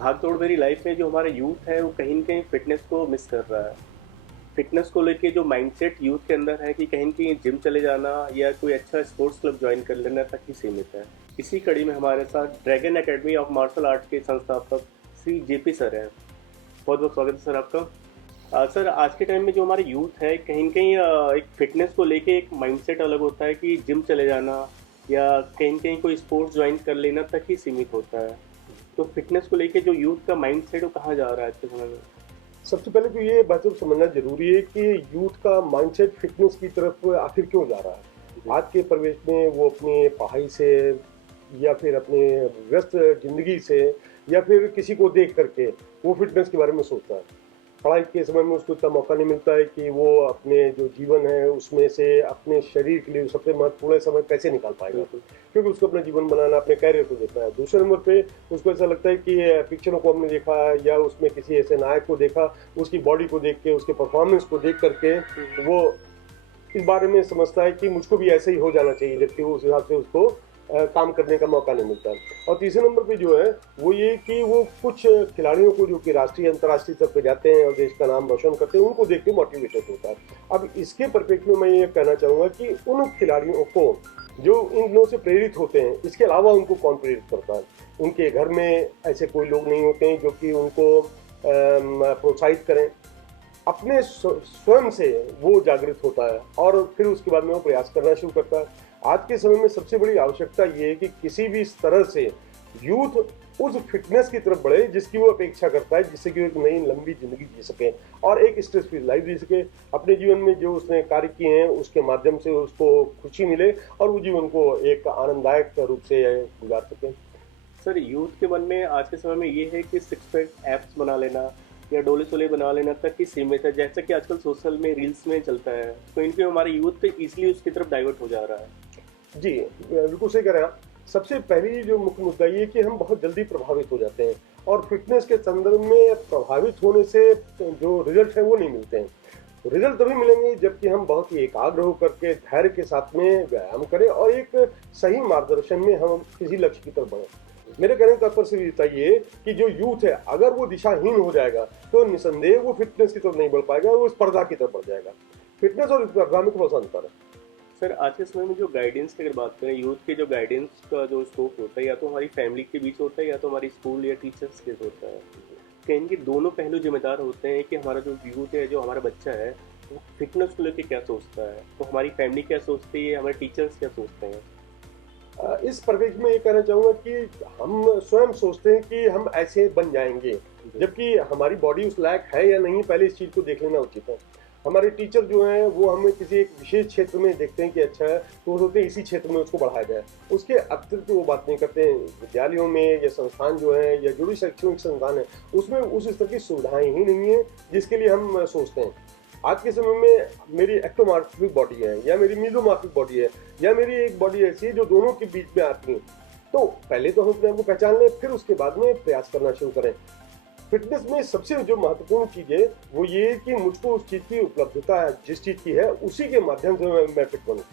भाग दौड़ भरी लाइफ में जो हमारा यूथ है वो कहीं न कहीं फ़िटनेस को मिस कर रहा है। फ़िटनेस को लेके जो माइंडसेट यूथ के अंदर है कि कहीं न कहीं जिम चले जाना या कोई अच्छा स्पोर्ट्स क्लब जॉइन कर लेना तक ही सीमित है। इसी कड़ी में हमारे साथ dragon academy of martial art के संस्थापक श्री जेपी सर हैं। बहुत-बहुत स्वागत है सर आपका। सर आज के टाइम में जो हमारा यूथ है कहीं न कहीं एक फ़िटनेस को लेके एक माइंडसेट अलग होता है कि जिम चले जाना या कहीं न कहीं कोई स्पोर्ट्स जॉइन कर लेना तक ही सीमित होता है। तो फ़िटनेस को लेके जो यूथ का माइंडसेट वो कहाँ जा रहा है आज के समय में? सबसे पहले तो ये बात समझना ज़रूरी है कि यूथ का माइंडसेट फ़िटनेस की तरफ आखिर क्यों जा रहा है। जी। आज के परिवेश में वो अपनी पढ़ाई से या फिर अपने व्यस्त ज़िंदगी से या फिर किसी को देख करके वो फ़िटनेस के बारे में सोचता है। पढ़ाई के समय में उसको इतना मौका नहीं मिलता है कि वो अपने जो जीवन है उसमें से अपने शरीर के लिए सबसे महत्वपूर्ण समय कैसे निकाल पाएगा, बिल्कुल। क्योंकि उसको अपना जीवन बनाना, अपने कैरियर को देखना है। दूसरे नंबर पे उसको ऐसा लगता है कि पिक्चरों को हमने देखा या उसमें किसी ऐसे नायक को देखा, उसकी बॉडी को देख के, उसके परफॉर्मेंस को देख करके हुँ, हुँ। वो इस बारे में समझता है कि मुझको भी ऐसे ही हो जाना चाहिए, जबकि उस हिसाब से उसको काम करने का मौका नहीं मिलता। और तीसरे नंबर पे जो है वो ये कि वो कुछ खिलाड़ियों को जो कि राष्ट्रीय अंतर्राष्ट्रीय स्तर पे जाते हैं और देश का नाम रोशन करते हैं, उनको देख के मोटिवेटेड होता है। अब इसके परिप्रेक्ष्य में मैं ये कहना चाहूँगा कि उन खिलाड़ियों को जो इन लोगों से प्रेरित होते हैं, इसके अलावा उनको कौन प्रेरित करता है? उनके घर में ऐसे कोई लोग नहीं होते हैं जो कि उनको प्रोत्साहित करें। अपने स्वयं से वो जागृत होता है और फिर उसके बाद में वो प्रयास करना शुरू करता है। आज के समय में सबसे बड़ी आवश्यकता ये है कि किसी भी तरह से यूथ उस फिटनेस की तरफ बढ़े जिसकी वो अपेक्षा करता है, जिससे कि वो एक नई लंबी ज़िंदगी जी सके और एक स्ट्रेस फ्री लाइफ जी सके। अपने जीवन में जो उसने कार्य किए हैं उसके माध्यम से उसको खुशी मिले और वो जीवन को एक आनंददायक रूप से गुजार सके। सर यूथ के मन में आज के समय में ये है कि सिक्स पैक एब्स बना लेना या डोले-शोले बना लेना तक ही सीमित है, जैसा कि आजकल सोशल में रील्स में चलता है। तो इनके हमारे यूथ ईज़िली उसकी तरफ डाइवर्ट हो जा रहा है। जी, बिल्कुल सही कह रहे हैं आप। सबसे पहली जो मुख्य मुद्दा ये है कि हम बहुत जल्दी प्रभावित हो जाते हैं और फ़िटनेस के संदर्भ में प्रभावित होने से जो रिज़ल्ट हैं वो नहीं मिलते हैं। रिज़ल्ट तभी मिलेंगे जबकि हम बहुत ही एकाग्र होकर के धैर्य के साथ में व्यायाम करें और एक सही मार्गदर्शन में हम किसी लक्ष्य की तरफ बढ़ें। मेरे कहने का तात्पर्य सिर्फ ये कि जो यूथ है अगर वो दिशाहीन हो जाएगा तो निसंदेह वो फ़िटनेस की तरफ नहीं बढ़ पाएगा, वो स्पर्धा की तरफ बढ़ जाएगा। फ़िटनेस और स्पर्धा में थोड़ा-सा अंतर है। सर आज के समय में जो गाइडेंस की अगर बात करें, यूथ के जो गाइडेंस का जो स्कोप होता है या तो हमारी फैमिली के बीच होता है या तो हमारी स्कूल या टीचर्स के होता है। कहीं इनके दोनों पहलू जिम्मेदार होते हैं कि हमारा जो यूथ है, जो हमारा बच्चा है, वो फिटनेस को लेके क्या सोचता है। तो हमारी फैमिली क्या सोचती है, हमारे टीचर्स क्या सोचते हैं। इस परिप्रेक्ष्य में ये कहना चाहूँगा कि हम स्वयं सोचते हैं कि हम ऐसे बन जाएँगे, जबकि हमारी बॉडी उस लायक है या नहीं, पहले इस चीज़ को देख लेना उचित है। हमारे टीचर जो हैं वो हमें किसी एक विशेष क्षेत्र में देखते हैं कि अच्छा है, तो वो सोचते हैं इसी क्षेत्र में उसको बढ़ाया जाए। उसके अतिरिक्त वो बात नहीं करते हैं। विद्यालयों में या संस्थान जो हैं या जो भी शैक्षणिक संस्थान है, उसमें उस स्तर की सुविधाएँ ही नहीं हैं जिसके लिए हम सोचते हैं। आज के समय में मेरी एक्टोमॉर्फिक बॉडी है या मेरी मीजोमॉर्फिक बॉडी है या मेरी एक बॉडी ऐसी है जो दोनों के बीच में आती है। तो पहले तो हम अपने आप को पहचान लें, फिर उसके बाद में प्रयास करना शुरू करें। फिटनेस में सबसे जो महत्वपूर्ण चीज़ है वो ये है कि मुझको उस चीज़ की उपलब्धता है, जिस चीज़ की है उसी के माध्यम से मैं फिट बनूँ।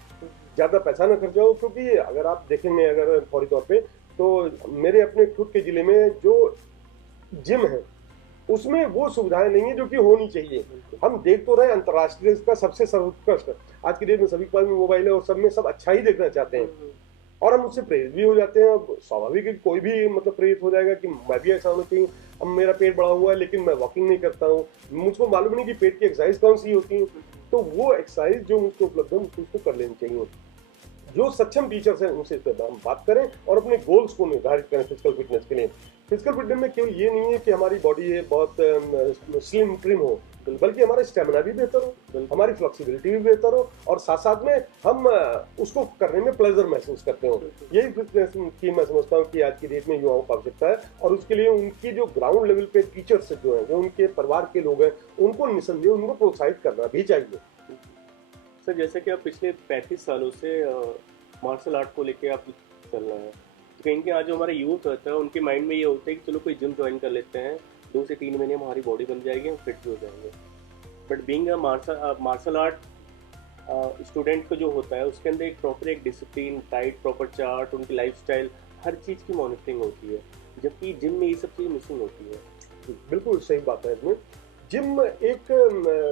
ज़्यादा पैसा ना खर्चाओ, क्योंकि अगर आप देखेंगे अगर फौरी तौर पे तो मेरे अपने खुद के ज़िले में जो जिम है उसमें वो सुविधाएं नहीं है जो कि होनी चाहिए। हम देख तो रहे हैं अंतर्राष्ट्रीय का सबसे सर्वोत्कृष्ट, आज की डेट में सभी के पास में मोबाइल है और सब में सब अच्छा ही देखना चाहते हैं और हम उससे प्रेरित भी हो जाते हैं। अब स्वाभाविक है कि कोई भी मतलब प्रेरित हो जाएगा कि मैं भी ऐसा होना चाहिए। अब मेरा पेट बढ़ा हुआ है लेकिन मैं वॉकिंग नहीं करता हूँ, मुझको मालूम नहीं कि पेट की एक्सरसाइज कौन सी होती है, तो वो एक्सरसाइज जो मुझको उपलब्ध है मुझको कर लेनी चाहिए। जो सक्षम टीचर्स हैं उनसे इस पर हम बात करें और अपने गोल्स को निर्धारित करें फिजिकल फिटनेस के लिए। फिजिकल फिटनेस में केवल ये नहीं है कि हमारी बॉडी है बहुत स्लिम ट्रिम हो, बल्कि हमारा स्टेमिना भी बेहतर हो, हमारी फ्लेक्सिबिलिटी भी बेहतर हो और साथ साथ में हम उसको करने में प्लेजर महसूस करते हो। यही फिटनेस की मैं समझता हूँ कि आज की डेट में युवाओं को आवश्यकता है और उसके लिए उनकी जो ग्राउंड लेवल पे टीचर्स जो हैं, जो उनके परिवार के लोग हैं, उनको निसंदेह उनको प्रोत्साहित करना भी चाहिए। सर जैसे कि आप पिछले 35 सालों से मार्शल आर्ट को लेके आप चल रहे हैं, तो कहीं कि आज जो हमारा यूथ होता है उनके माइंड में ये होता है कि चलो कोई जिम ज्वाइन कर लेते हैं, 2 से 3 महीने में हमारी बॉडी बन जाएगी, हम फिट भी हो जाएंगे। But being a martial art student को जो होता है उसके अंदर एक प्रॉपर एक डिसिप्लिन, डाइट, प्रॉपर चार्ट, उनकी लाइफस्टाइल, हर चीज़ की मॉनिटरिंग होती है। जबकि जिम में ये सब चीज़ें मिसिंग होती है। बिल्कुल सही बात है इसमें। जिम एक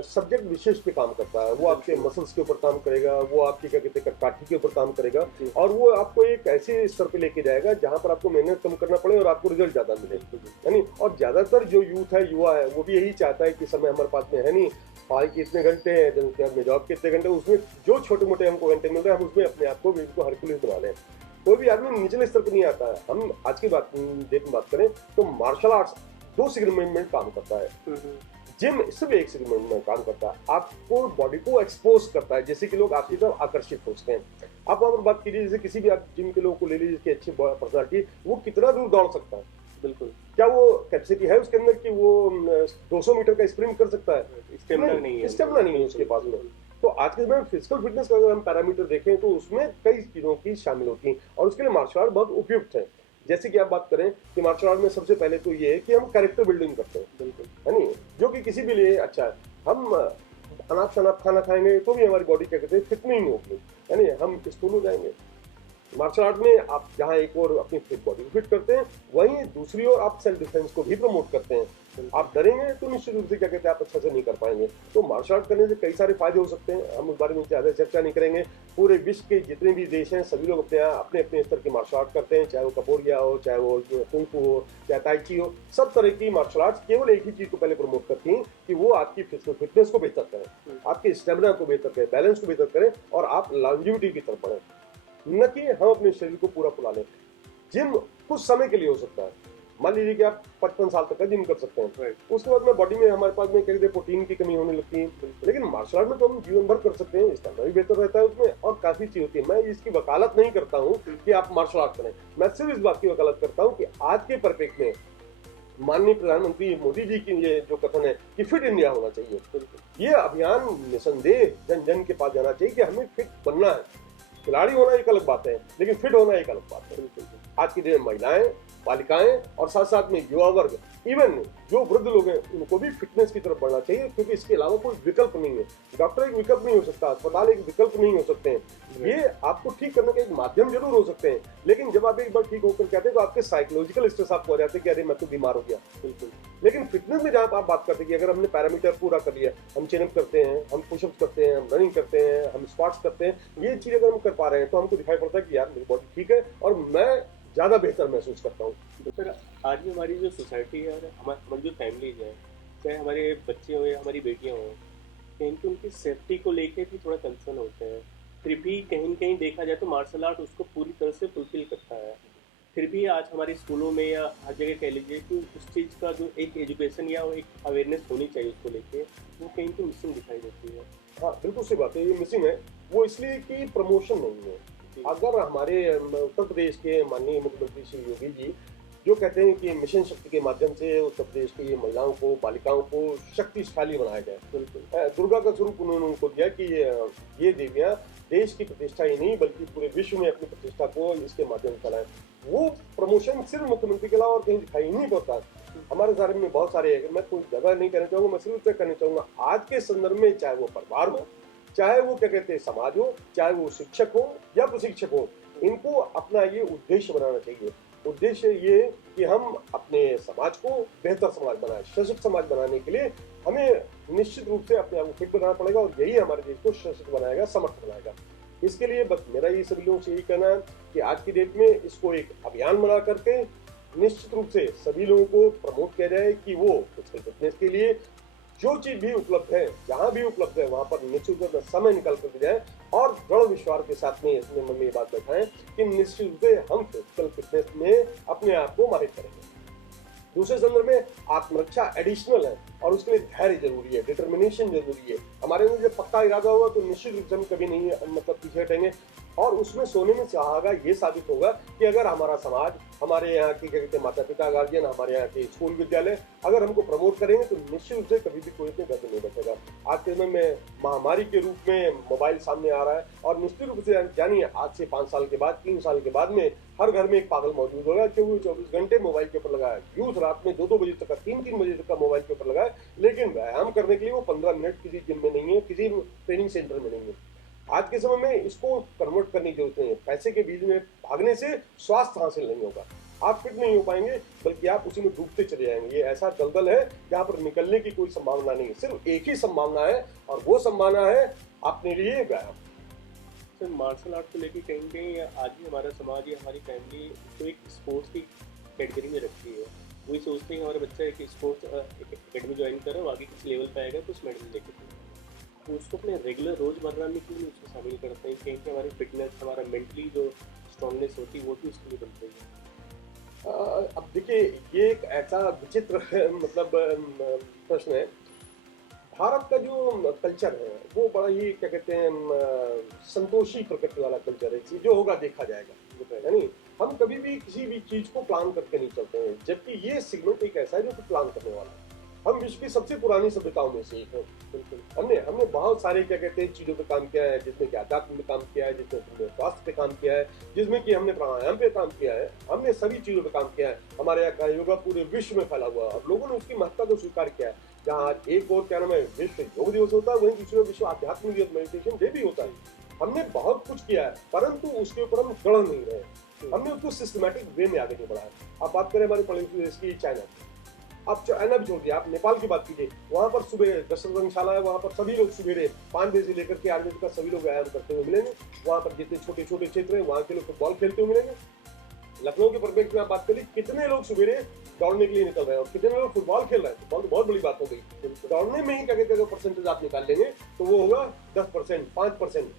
सब्जेक्ट विशेष पे काम करता है, वो आपके बिल्कुल। मसल्स के ऊपर काम करेगा, वो आपकी क्या कहते हैं काठी के ऊपर काम करेगा जी। और वो आपको एक ऐसे स्तर पे लेके जाएगा जहाँ पर आपको मेहनत कम करना पड़े और आपको रिजल्ट ज़्यादा मिले, बिल्कुल, बिल्कुल। है नहीं? और ज़्यादातर जो यूथ है, युवा है, वो भी यही चाहता है कि समय हमारे पास में है नहीं, पढ़ाई के इतने घंटे हैं, में जॉब के इतने घंटे, उसमें जो छोटे-मोटे हमको घंटे मिल रहे हैं, हम उसमें अपने आप को बिल्कुल हरकुलिस बना लें। कोई भी आदमी निचले स्तर पे नहीं आता है। हम आज की डेट में बात करें तो मार्शल आर्ट्स 2 सेगमेंट में काम करता है। हुँ, हुँ। जिम सिर्फ एक सेगमेंट में काम करता है, आपको बॉडी को एक्सपोज करता है, जैसे कि लोग आपकी तरफ आकर्षित होते हैं। आप वहाँ पर बात कीजिए, जैसे किसी भी आप जिम के लोगों को ले लीजिए, जिसकी अच्छी पर्सनालिटी, वो कितना दूर दौड़ सकता है? बिल्कुल। क्या वो कैपेसिटी है उसके अंदर कि वो 200 मीटर का स्प्रिंट कर सकता है? स्टेमिना नहीं है। स्टेमिना नहीं है उसके पास में। तो आज के समय में फिजिकल फिटनेस का अगर हम पैरामीटर देखें तो उसमें कई चीजों की शामिल होती हैं और उसके लिए मार्शल आर्ट बहुत उपयुक्त है। जैसे कि आप बात करें कि मार्शल आर्ट में सबसे पहले तो ये है कि हम कैरेक्टर बिल्डिंग करते हैं, बिल्कुल। है नहीं? जो कि किसी भी लिए अच्छा है। हम अनाप शनाप खाना खाएंगे तो भी हमारी बॉडी क्या कहते हैं फिट नहीं होगी, है नहीं? हम स्थूल हो जाएंगे। मार्शल आर्ट में आप जहाँ एक और अपनी फिट बॉडी को फिट करते हैं, वहीं दूसरी ओर आप सेल्फ डिफेंस को भी प्रमोट करते हैं। आप डरेंगे तो निश्चित रूप से क्या कहते हैं आप अच्छा से नहीं कर पाएंगे। तो मार्शल आर्ट करने से कई सारे फायदे हो सकते हैं, हम उस बारे में ज़्यादा चर्चा नहीं करेंगे। पूरे विश्व के जितने भी देश हैं सभी लोग अपने अपने स्तर की मार्शल आर्ट करते हैं, चाहे वो कपोरिया हो, चाहे वो कुंग फू हो, चाहे ताई ची हो। सब तरह की मार्शल आर्ट्स केवल एक ही चीज़ को पहले प्रमोट करती हैं कि वो आपकी फिजिकल फिटनेस को बेहतर करें, आपके स्टेमिना को बेहतर करें, बैलेंस को बेहतर करें और आप लॉन्जेविटी की तरफ बढ़ें, न कि हम अपने शरीर को पूरा फुला लें। जिम कुछ समय के लिए हो सकता है, मान लीजिए कि आप 55 साल तक का जिम कर सकते हैं, उसके बाद में बॉडी में हमारे पास में क्या कहते हैं प्रोटीन की कमी होने लगती है। लेकिन मार्शल आर्ट में तो हम जीवन भर कर सकते हैं, स्टेमिना भी बेहतर रहता है उसमें और काफी चीज होती है। मैं इसकी वकालत नहीं करता हूँ कि आप मार्शल आर्ट करें, मैं सिर्फ इस बात की वकालत करता हूँ कि आज के परिप्रेक्ष्य में माननीय प्रधानमंत्री मोदी जी की ये जो कथन है कि फिट इंडिया होना चाहिए, ये अभियान निसंदेह जन जन के पास जाना चाहिए कि हमें फिट बनना है। खिलाड़ी होना एक अलग बात है, लेकिन फिट होना एक अलग बात है। आज की डेट में महिलाएं, बालिकाएं और साथ साथ में युवा वर्ग, इवन जो वृद्ध लोग हैं, उनको भी फिटनेस की तरफ बढ़ना चाहिए, क्योंकि इसके अलावा कोई विकल्प नहीं है। डॉक्टर एक विकल्प नहीं हो सकता, अस्पताल एक विकल्प नहीं हो सकते हैं। ये आपको ठीक करने का एक माध्यम जरूर हो सकते हैं, लेकिन जब आप एक बार ठीक होकर कहते हैं तो आपके साइकोलॉजिकल स्ट्रेस आपको हो जाते हैं कि अरे मैं तो बीमार हो गया। बिल्कुल। लेकिन फिटनेस में जहाँ आप बात करते हैं कि अगर हमने पैरामीटर पूरा कर लिया, हम चिन अप करते हैं, हम पुशअप करते हैं, हम रनिंग करते हैं, हम स्क्वाट्स करते हैं, ये चीज़ अगर हम कर पा रहे हैं तो हमको दिखाई पड़ता है कि यार मेरी बॉडी ठीक है और मैं ज़्यादा बेहतर महसूस करता हूँ। तो फिर आज भी हमारी जो सोसाइटी है और हमारी जो फैमिलीज है, चाहे हमारे बच्चे हो या हमारी बेटियां हों, कहीं कि उनकी सेफ्टी को लेके भी थोड़ा कंसर्न होते हैं। फिर भी कहीं न कहीं देखा जाए तो मार्शल आर्ट उसको पूरी तरह से फुलफिल करता है। फिर भी आज हमारे स्कूलों में या हर जगह कह लीजिए कि उस चीज़ का जो एक एजुकेशन या एक अवेयरनेस होनी चाहिए उसको लेके, वो कहीं की मिसिंग दिखाई देती है। हाँ, बिल्कुल सही बात है, ये मिसिंग है। वो इसलिए कि प्रमोशन नहीं है। अगर हमारे उत्तर प्रदेश के माननीय मुख्यमंत्री श्री योगी जी जो कहते हैं कि मिशन शक्ति के माध्यम से उत्तर प्रदेश की महिलाओं को, बालिकाओं को शक्तिशाली बनाया जाए, बिल्कुल दुर्गा का स्वरूप उन्होंने उनको दिया कि ये देवियां देश की प्रतिष्ठा ही नहीं बल्कि पूरे विश्व में अपनी प्रतिष्ठा को इसके माध्यम से चलाएं। वो प्रमोशन सिर्फ मुख्यमंत्री के अलावा और कहीं दिखाई नहीं पड़ता। हमारे बारे में बहुत सारे है, मैं कोई ज्यादा नहीं कहना चाहूंगा, मैं सिर्फ कहना चाहूंगा आज के संदर्भ में, चाहे वो परिवार हो, चाहे वो क्या कहते हैं समाज हो, चाहे वो शिक्षक हो या प्रशिक्षक हो, इनको अपना ये उद्देश्य बनाना चाहिए। उद्देश्य ये कि हम अपने समाज को बेहतर समाज बनाए, सशक्त समाज बनाने के लिए हमें निश्चित रूप से अपने आप को फिट बनाना पड़ेगा और यही हमारे देश को सशक्त बनाएगा, समर्थ बनाएगा। इसके लिए बस मेरा ये सभी लोगों से यही कहना है कि आज की डेट में इसको एक अभियान बना करके निश्चित रूप से सभी लोगों को प्रमोट किया जाए कि वो फिजिकल फिटनेस के लिए जो चीज भी उपलब्ध है, जहां भी उपलब्ध है, वहां पर निश्चित रूप से समय निकाल कर जाए और दृढ़ विश्वास के साथ में अपने मन में ये बात बैठाएं कि निश्चित रूप से हम फिजिकल फिटनेस में अपने आप को माहिर करेंगे। दूसरे संदर्भ में आत्मरक्षा एडिशनल है और उसके लिए धैर्य जरूरी है, डिटर्मिनेशन जरूरी है। हमारे अंदर जब पक्का इरादा होगा तो निश्चित रूप से हम कभी नहीं मतलब पीछे हटेंगे और उसमें सोने में सुहागा ये साबित होगा कि अगर हमारा समाज, हमारे यहाँ की क्या कहते हैं माता पिता, गार्जियन, हमारे यहाँ के स्कूल विद्यालय अगर हमको प्रमोट करेंगे तो निश्चित रूप से कभी भी कोई अपने घर से नहीं बचेगा। आज के समय में महामारी के रूप में मोबाइल सामने आ रहा है और निश्चित रूप से जानिए आज से 5 साल के बाद, 3 साल के बाद में हर घर में एक पागल मौजूद होगा क्योंकि 24 घंटे मोबाइल के ऊपर लगा है। यूथ रात में 2-2 बजे तक का, 3-3 बजे तक का मोबाइल के ऊपर लगा है, लेकिन व्यायाम करने के लिए वो 15 मिनट किसी जिम में नहीं है, किसी ट्रेनिंग सेंटर में नहीं है। आज के समय में इसको कन्वर्ट करने की जरूरत नहीं है। पैसे के बीच में भागने से स्वास्थ्य हासिल नहीं होगा। आप फिट नहीं हो पाएंगे, बल्कि आप उसी में डूबते चले जाएंगे। ये ऐसा दलदल है जहाँ पर निकलने की कोई संभावना नहीं है, सिर्फ एक ही संभावना है, और वो संभावना है अपने लिए व्यायाम। सर मार्शल आर्ट को लेके कहीं कहीं आज भी हमारा समाज या हमारी फैमिली तो एक स्पोर्ट्स की कैटेगरी में रखती है। वही सोचते हैं कि हमारा बच्चा एक स्पोर्ट्स एकेडमी ज्वाइन करे और आगे किस लेवल पे आएगा तो उस मेडल लेके तो उसको अपने रेगुलर रोज़मर्रा में क्यों नहीं उसको शामिल करते हैं? कहीं हमारी फिटनेस, हमारा मेंटली जो स्ट्रांगनेस होती है वो भी उसके लिए बनती है। अब देखिए, ये एक ऐसा विचित्र मतलब प्रश्न है। भारत का जो कल्चर है वो बड़ा ही क्या कहते हैं संतोषी प्रकृति वाला कल्चर है, जो होगा देखा जाएगा, है नहीं। हम कभी भी किसी भी चीज को प्लान करके नहीं चलते हैं, जबकि ये सेगमेंट एक ऐसा है जो प्लान करने वाला है। हम विश्व की सबसे पुरानी सभ्यताओं में से एक है। बिल्कुल, हमने बहुत सारे क्या कहते हैं चीजों पे काम किया है, जिसमें कि अध्यात्म पे काम किया है, जिसमें हमने स्वास्थ्य पे काम किया है, जिसमें कि हमने प्राणायाम पे काम किया है, हमने सभी चीजों पे काम किया है। हमारे यहाँ का योगा पूरे विश्व में फैला हुआ है और लोगों ने उसकी महत्ता को स्वीकार किया है। जहाँ एक और क्या नाम है विश्व योग दिवस होता है, वहीं दूसरे विश्व आध्यात्म दिवस मेडिटेशन डे भी होता है। हमने बहुत कुछ किया है, परंतु उसके ऊपर हम गढ़ नहीं रहे। हमने उसको सिस्टमैटिक वे में आगे नहीं बढ़ाया। आप बात करें हमारे पड़ोसी देश की, चाइना, आप चाइना भी छोड़ दिया, आप नेपाल की बात कीजिए। वहाँ पर सुबह 10 रंगशाला है, वहाँ पर सभी लोग सुबह 5 बजे से लेकर के 8 बजे तक सभी लोग व्यायाम करते हुए मिलेंगे। वहाँ पर जितने छोटे छोटे क्षेत्र है वहाँ के लोग फुटबॉल खेलते हुए मिलेंगे। लखनऊ के परिप्रेक्ष्य में आप बात करिए, कितने लोग सुबह दौड़ने के लिए निकल रहे हैं और कितने लोग फुटबॉल खेल रहे हैं। फुटबॉल तो बहुत बड़ी बात हो गई। दौड़ने में ही क्या कहते हैं परसेंटेज आप निकाल लेंगे तो वो होगा 10%, 5%।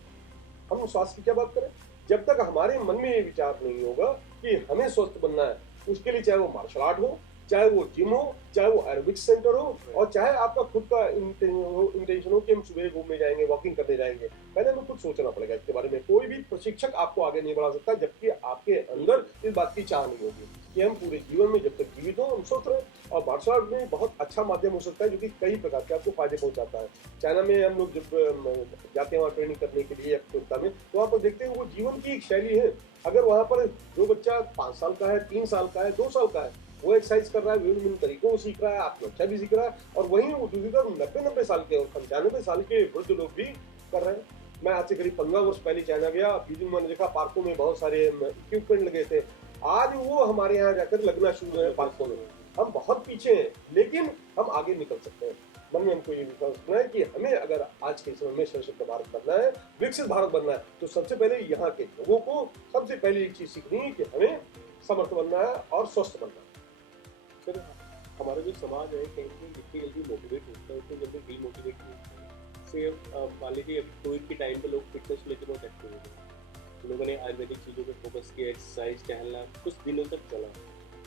हम स्वास्थ्य की क्या बात करें? जब तक हमारे मन में ये विचार नहीं होगा कि हमें स्वस्थ बनना है, उसके लिए चाहे वो मार्शल आर्ट हो, चाहे वो जिम हो, चाहे वो एरोबिक्स सेंटर हो, और चाहे आपका खुद का इंटेंशन हो कि हम सुबह घूमने जाएंगे, वॉकिंग करने जाएंगे, पहले हमें कुछ सोचना पड़ेगा इसके बारे में। कोई भी प्रशिक्षक आपको आगे नहीं बढ़ा सकता जबकि आपके अंदर इस बात की चाह नहीं होगी कि हम पूरे जीवन में जब तक जीवित हो हम स्वस्थ रहें। और मार्शल आर्ट में बहुत अच्छा माध्यम हो सकता है जो कि कई प्रकार के आपको फायदे पहुंचाता है। चाइना में हम लोग जब जाते हैं वहाँ ट्रेनिंग करने के लिए प्रतियोगिता में, तो वहाँ पर देखते हैं वो जीवन की एक शैली है। अगर वहाँ पर जो बच्चा 5 साल का है, 3 साल का है, 2 साल का है, वो एक्सरसाइज कर रहा है, विभिन्न तरीकों को सीख रहा है, आत्मरक्षा भी सीख रहा है, और वहीं वो दूसरी तरफ 90 साल के और 95 साल के वृद्ध लोग भी कर रहे हैं। मैं आज से करीब 15 वर्ष पहले चाइना गया, बीजिंग मैंने देखा पार्कों में बहुत सारे इक्विपमेंट लगे थे। आज वो हमारे यहाँ जाकर लगना शुरू है पार्कों में। हम बहुत पीछे हैं लेकिन हम आगे निकल सकते हैं। मन में हमको ये विश्वास रखना है कि हमें अगर आज के समय में सशक्त भारत बनना है, विकसित भारत बनना है, तो सबसे पहले यहाँ के लोगों को सबसे पहले एक चीज सीखनी है कि हमें समर्थ बनना है और स्वस्थ बनना है। सर हमारा जो समाज है कहीं कहीं जितनी जल्दी मोटिवेट होता है उतनी जल्दी डीमोटिवेट नहीं होता है। से मान लीजिए अभी कोविड के टाइम पे लोग फिटनेस को लेकर बहुत एक्टिव हो गए, लोगों ने आयुर्वेदिक चीज़ों पर फोकस किया, एक्सरसाइज, टहलना कुछ दिनों तक चला।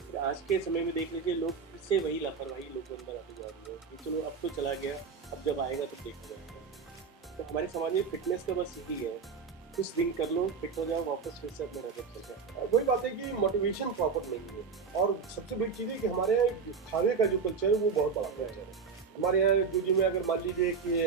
फिर आज के समय में देख लीजिए लोग फिर से वही लापरवाही लोग अंदर आते जा रही है कि चलो अब तो चला गया, अब जब आएगा तो देखा जाएगा। तो हमारे समाज में फिटनेस का बस यही है, कुछ दिन कर लो, फिट हो जाओ, वापस फिर से अपना रैकेट चल जाए। वही बात है कि मोटिवेशन प्रॉपर नहीं है। और सबसे बड़ी चीज़ है कि हमारे यहाँ खाने का जो कल्चर है वो बहुत बड़ा कल्चर है। हमारे यहाँ जो जिम में अगर मान लीजिए कि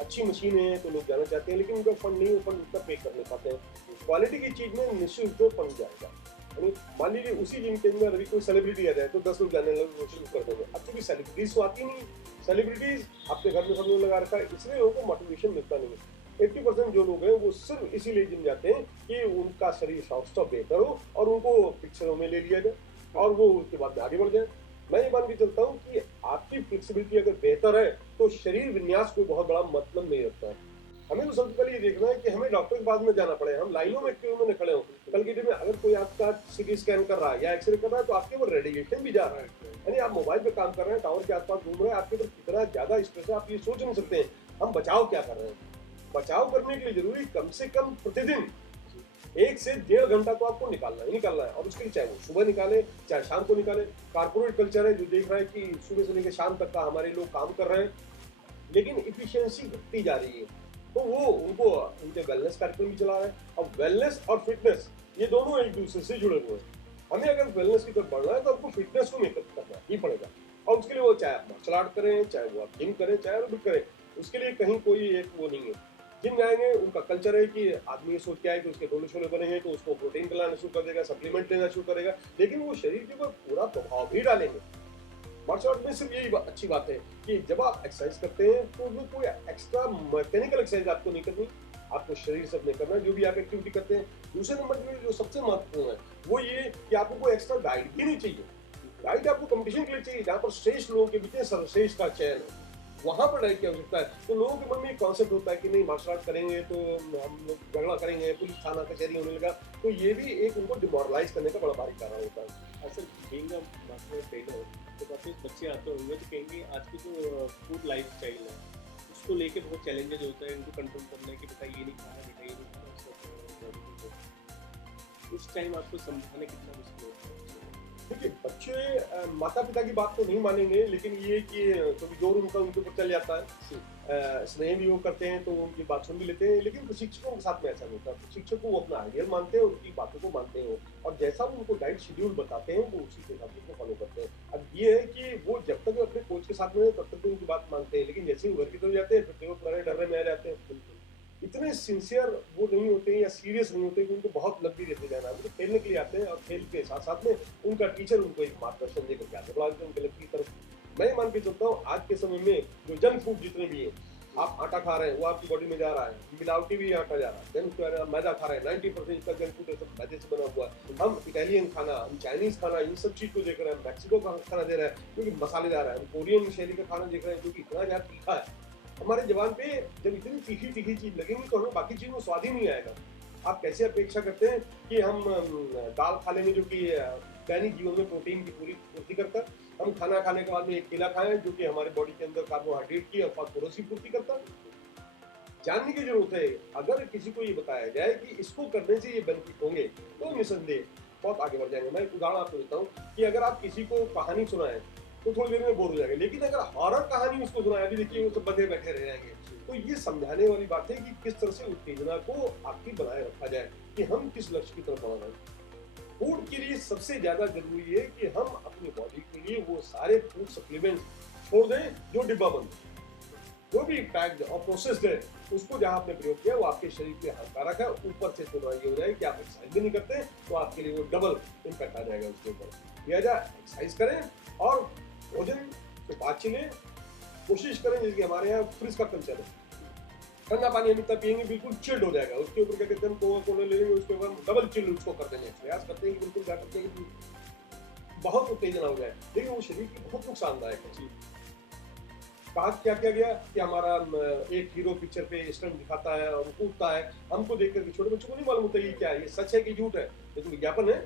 अच्छी मशीनें हैं तो लोग जाना चाहते हैं, लेकिन उनका फंड नहीं, फंड उतना पे कर नहीं पाते हैं। क्वालिटी की चीज़ में निश्चित रूप से फंड जाएगा। यानी मान लीजिए उसी जिम के अंदर अभी कोई सेलिब्रिटी आ जाए तो 10 लोग जाने लगे, कोशिश कर देंगे। अब चूंकि सेलिब्रिटीज तो आती नहीं, सेलिब्रिटीज आपके घर में सब लोग लगा रखा है, इसलिए लोगों को मोटिवेशन मिलता नहीं है। 80% जो लोग हैं वो सिर्फ इसीलिए जिम जाते हैं कि उनका शरीर स्वास्थ्य बेहतर हो और उनको पिक्चरों में ले लिया जाए और वो उसके बाद में आगे बढ़ जाए। मैं ये मान के चलता हूँ कि आपकी फ्लेक्सिबिलिटी अगर बेहतर है तो शरीर विन्यास कोई बहुत बड़ा मतलब नहीं रखता है। हमें तो सबसे पहले ये देखना है कि हमें डॉक्टर के पास में जाना पड़े, हम लाइनों में क्यों में खड़े हो। कल के दिन में अगर कोई आपका सीटी स्कैन कर रहा है या एक्सरे कर रहा है तो आपके ऊपर रेडिएशन भी जा रहा है, यानी आप मोबाइल पे काम कर रहे हैं, टावर के आसपास घूम रहे हैं, आपके ऊपर कितना ज्यादा स्ट्रेस है आप ये सोच नहीं सकते हैं। हम बचाव क्या कर रहे हैं? बचाव करने के लिए जरूरी कम से कम प्रतिदिन 1 से 1.5 घंटा तो आपको निकालना ही निकालना है। और उसके लिए चाहे वो सुबह निकाले चाहे शाम को निकाले। कारपोरेट कल्चर है जो देख रहा है कि सुबह से लेकर शाम तक का हमारे लोग काम कर रहे हैं लेकिन इफिशियंसी घटती जा रही है, तो वो उनको उनके वेलनेस कार्यक्रम भी चला रहे हैं। अब वेलनेस और फिटनेस ये दोनों एक दूसरे से जुड़े हुए हैं। हमें अगर वेलनेस की तरफ बढ़ना है तो आपको फिटनेस को मेकअप करना ही पड़ेगा। और उसके लिए वो चाहे आप मार्शल आर्ट करें, चाहे वो आप जिम करें, चाहे एरोबिक करें, उसके लिए कहीं कोई एक वो नहीं है। जिम जाएंगे उनका कल्चर है कि आदमी ये सोच के आए कि उसके रोले शोले बनेंगे तो उसको प्रोटीन खिलाना शुरू कर देगा, सप्लीमेंट लेना शुरू करेगा, लेकिन वो शरीर के ऊपर पूरा प्रभाव भी डालेंगे। मार्शल आर्ट में सिर्फ यही अच्छी बात है कि जब आप एक्सरसाइज करते हैं तो उसमें कोई एक्स्ट्रा मैकेनिकल एक्सरसाइज आपको नहीं करनी, आपको शरीर से अपने करना है, जो भी आप एक्टिविटी करते हैं। दूसरे नंबर पे जो सबसे महत्वपूर्ण है वो ये कि आपको कोई एक्स्ट्रा गाइड भी नहीं चाहिए। गाइड आपको कंपटीशन के लिए चाहिए, जहाँ पर श्रेष्ठ लोगों के बीच में सर्वश्रेष्ठ का चयन है, वहां पर गाइड की आवश्यकता है। तो लोगों के मन में एक कॉन्सेप्ट होता है कि नहीं मार्शल आर्ट करेंगे तो हम लोग झगड़ा करेंगे, पुलिस थाना कचहरी होने लगा, तो ये भी एक उनको डिमोरलाइज करने का बड़ा भारी कारण होता है। असल बीइंग अ मास्टर ट्रेनर, तो काफ़ी बच्चे आते होंगे तो कहेंगे आज की जो फूड लाइफ स्टाइल है उसको लेके बहुत चैलेंजेस होता है इनको कंट्रोल करने की, बेटा ये नहीं खाना, बेटा ये नहीं खाना, उस टाइम आपको समझाने कितना मुश्किल होता है? देखिए बच्चे माता पिता की बात तो नहीं मानेंगे, लेकिन ये कि कभी जोर उनका उनके ऊपर चल जाता है, स्नेह भी वो करते हैं तो उनकी बात सुन भी लेते हैं, लेकिन शिक्षकों के साथ में ऐसा नहीं होता। शिक्षक को वो अपना आइडियल मानते हैं, उनकी बातों को मानते हैं और जैसा वो उनको डाइट शेड्यूल बताते हैं वो उसी के हिसाब से उनको फॉलो करते हैं। अब ये है कि वो जब तक अपने कोच के साथ में तब तक तो उनकी बात मानते हैं, लेकिन जैसे ही घर की तरफ जाते हैं फिर वो पुराने डरने में आ जाते हैं। इतने सिंसियर वो नहीं होते या सीरियस नहीं होते कि उनको बहुत लंबी रहते जाना है। वो तो खेलने के लिए आते हैं और खेल के साथ साथ में उनका टीचर उनको एक मार्गदर्शन देकर के आते हैं उनके लक्ष्य की तरफ। मैं मान के चलता हूँ आज के समय में जो जंक फूड जितने भी है, आप आटा खा रहे हैं वो आपकी बॉडी में जा रहा है, मिलावटी भी आटा जा रहा है, मैदा खा रहे हैं, 90% का जंक फूड सब मैदे से बना हुआ है। हम इटालियन खाना, हम चाइनीज खाना, इन सब चीज को देख रहे हैं, मैक्सिको का खाना दे रहे हैं क्योंकि मसालेदार है, हम कोरियन शैली का खाना देख रहे हैं जो कि इतना ज्यादा तीखा है। हमारे जवान पे जब इतनी तीखी तीखी चीज लगेंगी तो हमें बाकी चीज में स्वाद ही नहीं आएगा। आप कैसे अपेक्षा करते हैं कि हम दाल खा लेंगे जो कि दैनिक जीवन में प्रोटीन की पूरी पूर्ति करता है, हम खाना खाने के बाद में एक केला खाएं जो कि हमारे बॉडी के अंदर कार्बोहाइड्रेट की और फास्फोरस की पूर्ति करता है। जानने की जरूरत है। अगर किसी को ये बताया जाए कि इसको करने से ये बेनिफिट होंगे तो निसंदेह बहुत आगे बढ़ जाएंगे। मैं एक उदाहरण आपको देता हूँ कि अगर आप किसी को कहानी सुनाएं तो थोड़ी देर में बोर हो जाएगा, लेकिन अगर हॉरर कहानी उसको सुनाया भी देखिए वो सब बंधे बैठे रह जाएंगे। तो ये समझाने वाली बात है कि किस तरह से उत्तेजना को आपकी बनाए रखा जाए कि हम किस लक्ष्य की तरफ बढ़ रहे हैं। फूड के लिए सबसे ज्यादा जरूरी है कि हम अपनी बॉडी के लिए वो सारे फूड सप्लीमेंट्स छोड़ दें जो डिब्बा बंद, जो भी पैक्ड और प्रोसेस्ड है उसको जहां आपने प्रयोग किया वो आपके शरीर के हानिकारक है। ऊपर से थोड़ा ये हो जाए कि आप एक्सरसाइज भी नहीं करते तो आपके लिए वो डबल इम्पैक्ट आ जाएगा उसके ऊपर। लिहाजा एक्सरसाइज करें और भोजन के बाद चलें। कोशिश करें जैसे हमारे यहाँ फ्रिज का कल्चर है, ठंडा पानी हम इतना पियेंगे बिल्कुल चिल्ड हो जाएगा, उसके ऊपर क्या कहते हैं कोका कोला ले लेंगे उसके ऊपर डबल चिल्ड उसको कर देंगे। प्रयास करते हैं कि बिल्कुल क्या करते हैं कि बहुत उत्तेजना हो जाए, लेकिन वो शरीर की बहुत नुकसानदायक है। कहा क्या किया गया कि हमारा एक हीरो पिक्चर पे स्टंट दिखाता है और कूदता है, हमको देख करके छोटे बच्चों को नहीं मालूम होता ये क्या है, ये सच है कि झूठ है, ये तो विज्ञापन है।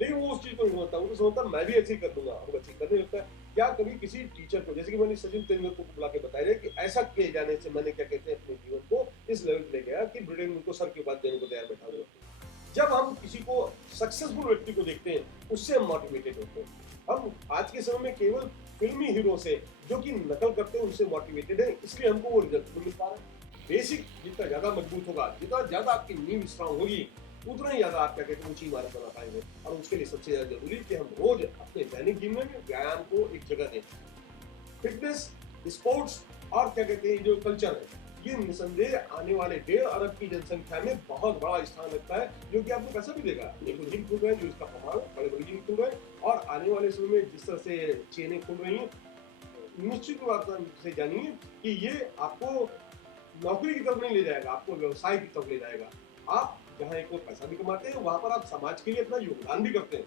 लेकिन वो उस चीज को नहीं समझता, वो तो समझता मैं भी ऐसे ही कर दूंगा और बच्चे करने लगता है। क्या कभी किसी टीचर को, जैसे कि मैंने सचिन तेंदुलकर को बुला के बताया कि ऐसा किए जाने से मैंने क्या कहते हैं अपने जीवन को इस लेवल पे ले गया कि ब्रिटेन उनको सर के बाद देने को तैयार बैठा हुआ। जब हम किसी को सक्सेसफुल व्यक्ति को देखते हैं उससे हम मोटिवेटेड होते हैं। हम आज के समय में केवल फिल्मी हीरो से जो कि नकल करते हैं उनसे मोटिवेटेड है, इसलिए हमको वो रिजल्ट मिल पा रहा है। बेसिक जितना ज्यादा मजबूत होगा, जितना ज्यादा आपकी नींव स्ट्रांग होगी, उतना ही ज्यादा आप क्या कहते हैं ऊंची इमारत बना पाएंगे। और उसके लिए सबसे ज्यादा जरूरी कि हम रोज अपने दैनिक जीवन में व्यायाम को एक जगह दें। फिटनेस, स्पोर्ट्स और क्या कहते हैं जो कल्चर है, ये निसंदेह आने वाले 1.5 अरब की जनसंख्या में बहुत बड़ा स्थान रखता है, जो कि आपको पैसा भी देगा। एक तो जिम खुल रहे हैं जो इसका प्रभाव है, बड़े बड़े जिम खुल रहे हैं और आने वाले समय में जिस तरह से चेनें खुल रही हैं, निश्चित बात से जानिए कि ये आपको नौकरी की तरफ नहीं ले जाएगा, आपको व्यवसाय की तरफ ले जाएगा। आप जहाँ एक और पैसा भी कमाते हैं वहां पर आप समाज के लिए अपना योगदान भी करते हैं।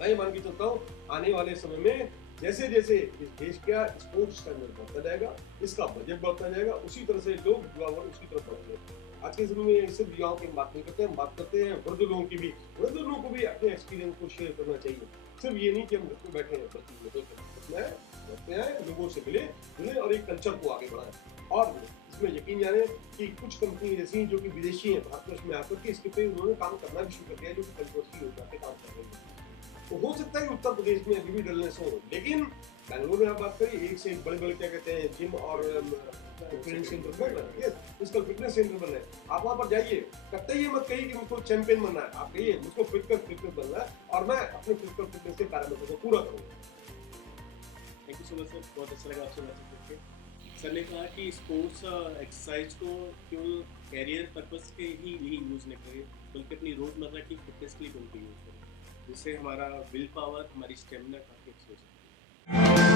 मैं ये मान के चलता हूँ आने वाले समय में जैसे जैसे इस देश का स्पोर्ट्स स्टैंडर्ड बढ़ता जाएगा, इसका बजट बढ़ता जाएगा, उसी तरह से लोग युवा वर्ग उसकी तरफ बढ़ेंगे। आज के समय में सिर्फ युवाओं की बात नहीं करते, हम बात करते हैं वृद्ध लोगों की भी। वृद्ध लोगों को भी अपने एक्सपीरियंस को शेयर करना चाहिए। सिर्फ ये नहीं कि हम घर पे बैठे हैं, बल्कि लोगों से मिले और एक कल्चर को आगे बढ़ाएं। और इसमें यकीन जाने कि कुछ कंपनी ऐसी जो कि विदेशी हैं, भारतवर्ष में आकर के इसके पे उन्होंने काम करना भी शुरू कर दिया, जो कि कंट्रोल की योजना पे काम कर रही है। तो हो सकता है कि उत्तर प्रदेश में अभी भी डलनेस हो, लेकिन बेंगलुरु में आप बात करिए, एक से एक बड़े बड़े क्या कहते हैं जिम और ट्रेनिंग सेंटर बन रहे हैं। फिजिकल फिटनेस सेंटर बन रहे हैं। आप वहाँ पर जाइए, कतई ये मत कहिए कि मुझको चैंपियन बनना है, आप कहिए मुझको फिजिकल फिटनेस बनना है और मैं अपने फिजिकल फिटनेस के पैरामीटर को पूरा करूँगा। Thank you so much sir, बहुत अच्छा लगा आपसे बातचीत करके। सर ने कहा कि स्पोर्ट्स एक्सरसाइज को केवल कैरियर पर्पस के ही यूज़ नहीं करें, बल्कि अपनी रोज़मर्रा की फिटनेस के लिए उनको यूज़ करें, जिससे हमारा विल पावर, हमारी स्टेमिना काफ़ी अच्छी हो सकती है।